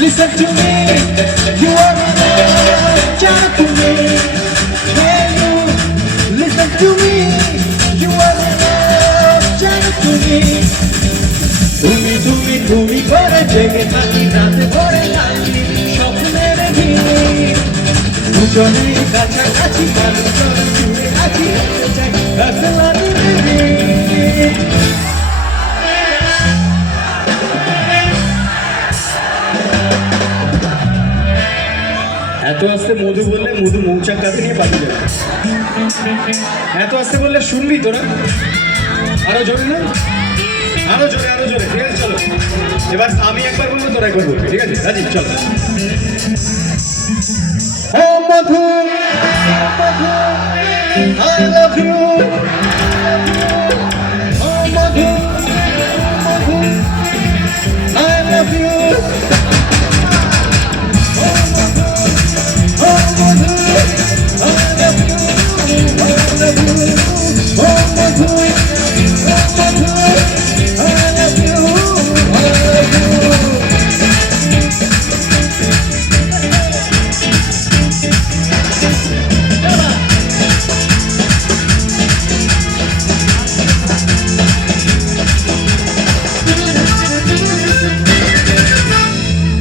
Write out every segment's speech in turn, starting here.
Listen to me, you are my love to me. Can you listen to me? You are my love to me. তুমি তুমি তুমি করে জেগে থাকি রাতে ভরে থাকি স্বপ্নে দেখি দুজনে কাছাকাছি মানুষজন জুড়ে আছি চাই এত আস্তে মধু বললে মধু মৌচাক কাছে নিয়ে পালিয়ে যাবে। এত আস্তে বললে শুনবি তোরা? আরো জোরে না, আরো জোরে, আরো জোরে। ঠিক আছে চলো, এবার আমি একবার বলবো তোরা একবার বলবি। ঠিক আছে রাজি? চলো। ও মধু I love you, O Madhu I love you, O Madhu I love you, I love you, ও মধু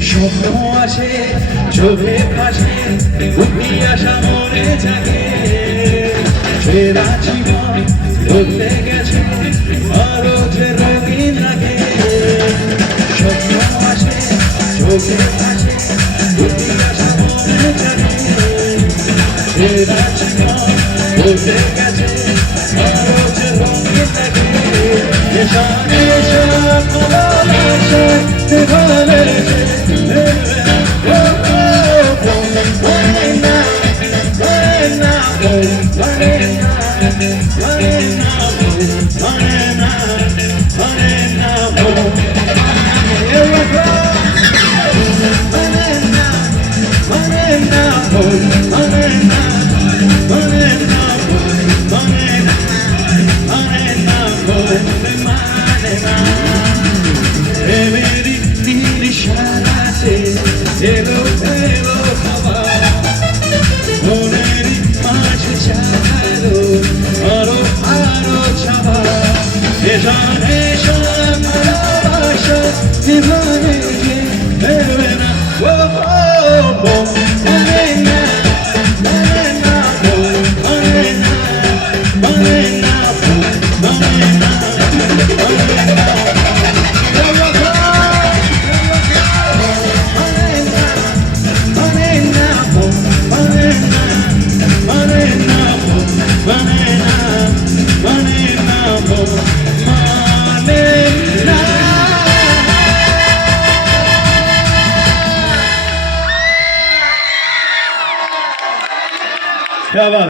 স্বপ্ন আসে চোখে ভাসে উঠি আসা মনে জাগে সেরা জীবন বদলে গেছে আরো যে রঙিন লাগে স্বপ্ন আসে চোখে ভাসে উঠি আসা মনে জাগে সেরা জীবন বদলে গেছে আরো যে রঙিন লাগে নেশা নেশা ভালোবাসা ভালোবেসে Hello, hello, মনেরই মাঝে চালো আরো আরো চাওয়া নেশা নেশা ভালোবাসা জীবনে যে দেবে না ও মানে না মানে না মানে না মানে না মানে না মানে না क्या बात।